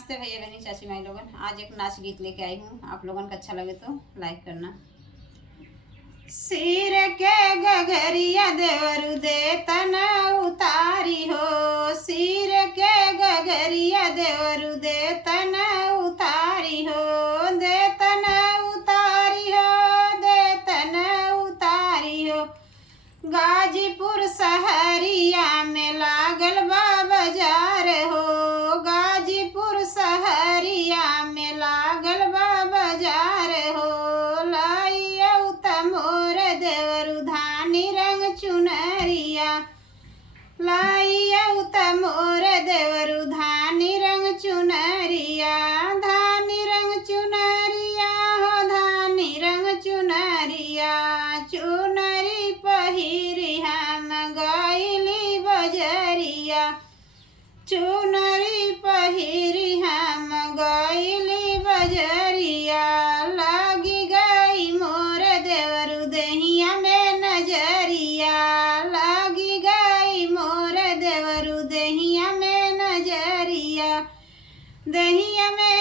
नमस्ते भैया बहनी चाची माई लोगन। आज एक नाच गीत लेके आई हूँ, आप लोगन को अच्छा लगे तो लाइक करना। सिर के गगरिया देवरु दे तना उतारी हो, सिर के गगरिया देवरु दे तना उतारी हो, दे तना उतारी हो, दे तना उतारी हो। गाजीपुर शहरिया में लागल बा बाजार हो, गाजीपुर शहरिया में लागल बा बाजार हो। लाइयौ त मोर देवरु धानी रंग चुनरिया, लाइयौ त मोर देवरु धानी रंग चुनरिया, धानी रंग चुनरिया हो, धानी रंग चुनरिया। चुनरी पहिरी हम गइली बजरिया, चुनरी पहिरी हम गइली बजरिया। लागी गई मोर देवरु दहिया में नजरिया, लागी गई मोर देवरु दहिया में नजरिया, दहिया में